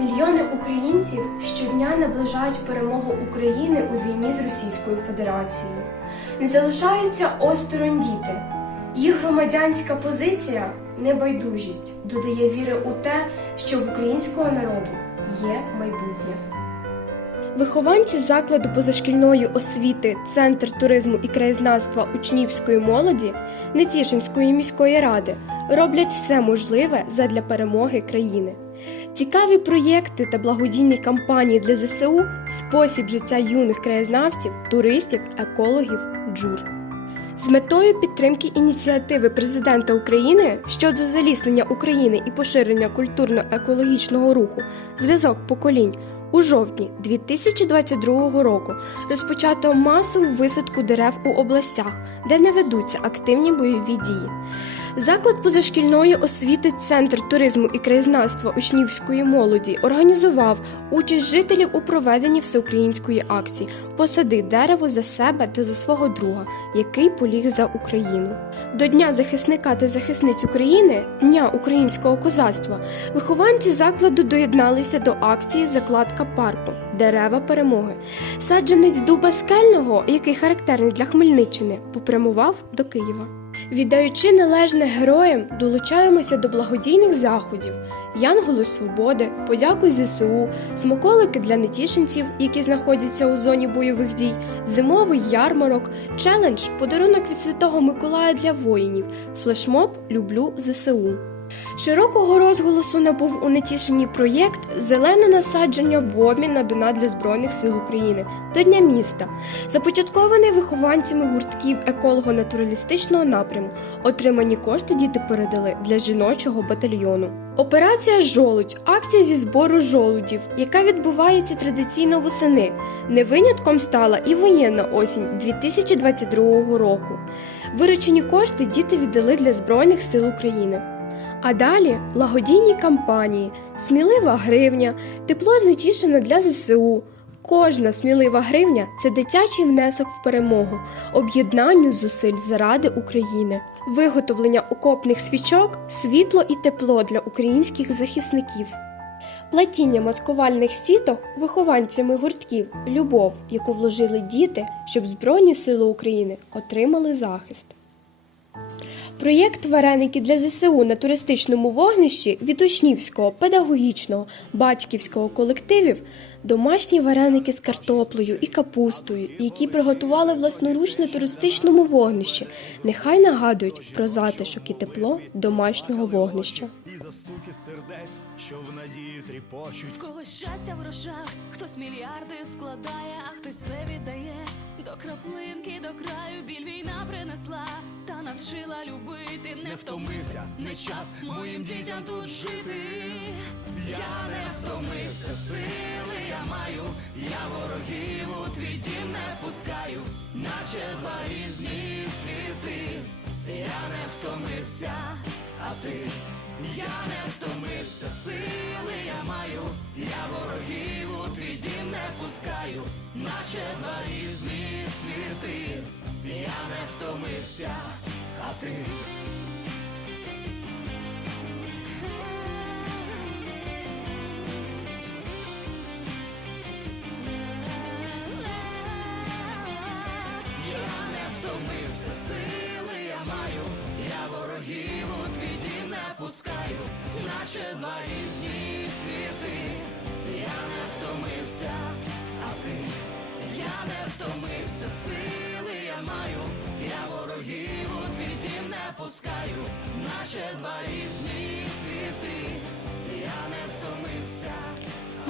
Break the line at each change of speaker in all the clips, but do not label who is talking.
Мільйони українців щодня наближають перемогу України у війні з Російською Федерацією. Не залишаються осторонь діти. Їх громадянська позиція небайдужість додає віри у те, що в українського народу є майбутнє. Вихованці закладу позашкільної освіти Центр туризму і краєзнавства учнівської молоді Нетішинської міської ради роблять все можливе задля перемоги країни. Цікаві проєкти та благодійні кампанії для ЗСУ спосіб життя юних краєзнавців, туристів, екологів, джур. З метою підтримки ініціативи президента України щодо заліснення України і поширення культурно-екологічного руху зв'язок поколінь у жовтні 2022 року розпочато масову висадку дерев у областях, де не ведуться активні бойові дії. Заклад позашкільної освіти Центр туризму і краєзнавства учнівської молоді організував участь жителів у проведенні всеукраїнської акції Посади дерево за себе та за свого друга, який поліг за Україну. До Дня захисника та захисниць України, Дня українського козацтва, вихованці закладу доєдналися до акції Закладка парку Дерева перемоги. Саджанець дуба скельного, який характерний для Хмельниччини, попрямував до Києва. Віддаючи належне героям, долучаємося до благодійних заходів, Янголи Свободи, подяку ЗСУ, смаколики для нетішинців, які знаходяться у зоні бойових дій, зимовий ярмарок, челендж, подарунок від Святого Миколая для воїнів, флешмоб Люблю ЗСУ. Широкого розголосу набув у Нетішині проєкт Зелене насадження в обмін на донат для Збройних сил України до Дня міста, започаткований вихованцями гуртків еколого-натуралістичного напряму. Отримані кошти діти передали для жіночого батальйону. Операція Жолудь акція зі збору жолудів, яка відбувається традиційно восени. Не винятком стала і воєнна осінь 2022 року. Виручені кошти діти віддали для Збройних сил України. А далі благодійні кампанії, смілива гривня, тепло знетішено для ЗСУ. Кожна смілива гривня це дитячий внесок в перемогу, об'єднанню зусиль заради України, виготовлення окопних свічок, світло і тепло для українських захисників. Платіння маскувальних сіток вихованцями гуртків любов, яку вложили діти, щоб Збройні Сили України отримали захист. Проєкт Вареники для ЗСУ на туристичному вогнищі від учнівського, педагогічного, батьківського колективів домашні вареники з картоплею і капустою, які приготували власноруч на туристичному вогнищі, нехай нагадують про затишок і тепло домашнього вогнища.
і застуки сердець, що в надії тріпочуть.
В когось щастя в грошах, хтось мільярди складає, а хтось все віддає. До краплинки, до краю біль війна принесла, навчила любити, не втомився, не час моїм дітям тут жити. Я не втомився, сили я маю, я ворогів у твій дім не пускаю, наче два різні світи. Я не втомився, а ти. Я не втомився, сили я маю, я ворогів у твій дім не пускаю, наче два різні світи. Я не втомився, а ти. Втомився, сили я маю, я ворогів у твій не пускаю, наче два різні світи. Я не втомився, а ти, я не втомився, сили я маю, я ворогів у твій не пускаю, наче два різні світи. Я не втомився.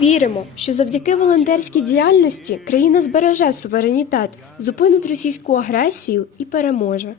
Віримо, що завдяки волонтерській діяльності країна збереже суверенітет, зупинить російську агресію і переможе.